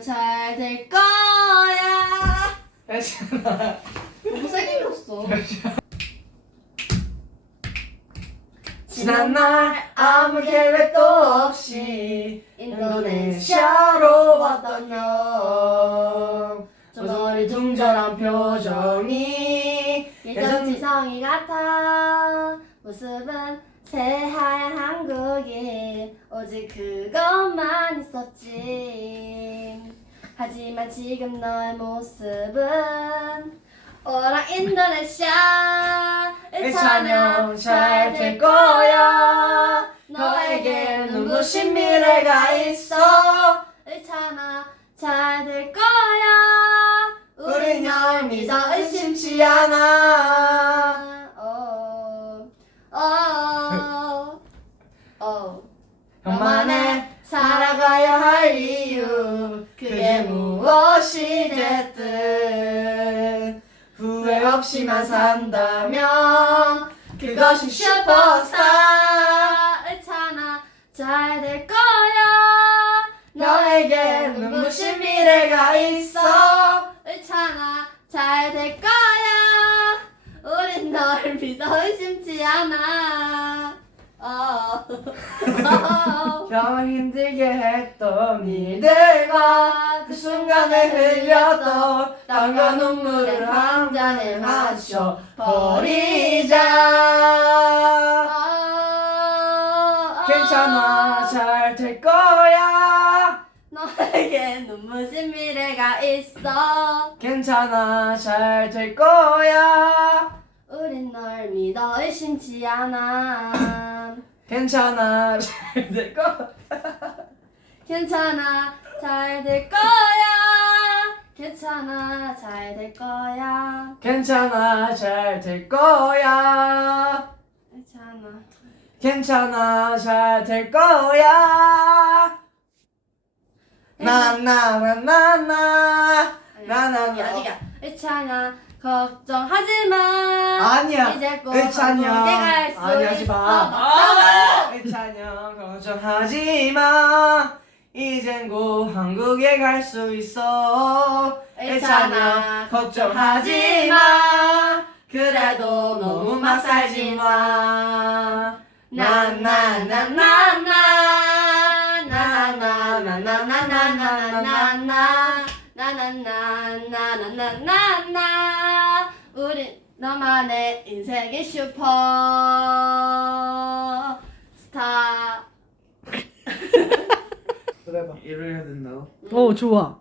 잘 될 거야. 너무 세게 밀었어. 지난 날 아무 계획도 없이 인도네시아로 왔던 영 조선이 둥절한 표정이 예전 지성이 같아 모습은 새하얀 한국이 오직 그것만 하지만 지금 너의 모습은 오랑 인도네시아. 일차녕 잘될 거야. 너에게 눈부신 미래가 있어? 일차나 잘될 거야. 우린 널 믿어 의심치 않아 어, 어, 어. 형만의 무엇이 됐든 후회 없이만 산다면 그것이 슈퍼스타 괜찮아 잘 될 거야 너에게 눈부신 미래가 있어 괜찮아 잘 될 거야 우린 널 믿어 의심치 않아 어. 어. 힘들게 했던 이들과 그 순간 에 흘렸던 땀과 눈물을 한 잔에 마셔 버리자. 어. 괜찮아 잘 될 거야. 너에게 눈부신 미래가 있어. 괜찮아 잘 될 거야. 우린 널 믿어 의심치 않아. 괜찮아 잘 될 거야. 괜찮아 잘 될 거야 괜찮아 잘 될 거야. 괜찮아 잘 될 거야. 괜찮아. 괜찮아 잘 될 거야. 나나나나나. 나나나. 아직이야. 괜찮아 걱정하지 마. 아니야. 이제 형 한국에 갈수 아니 하지 있어. 마. 형 걱정하지 마 이젠 곧 한국에 갈 수 있어 형 걱정하지 마 그래도 너무 막 살지 마 나나나나나나나나나나나나나나나나나 우리 너만의 인생의 슈퍼 스타 해봐. 일을 해야 된다. 어 좋아.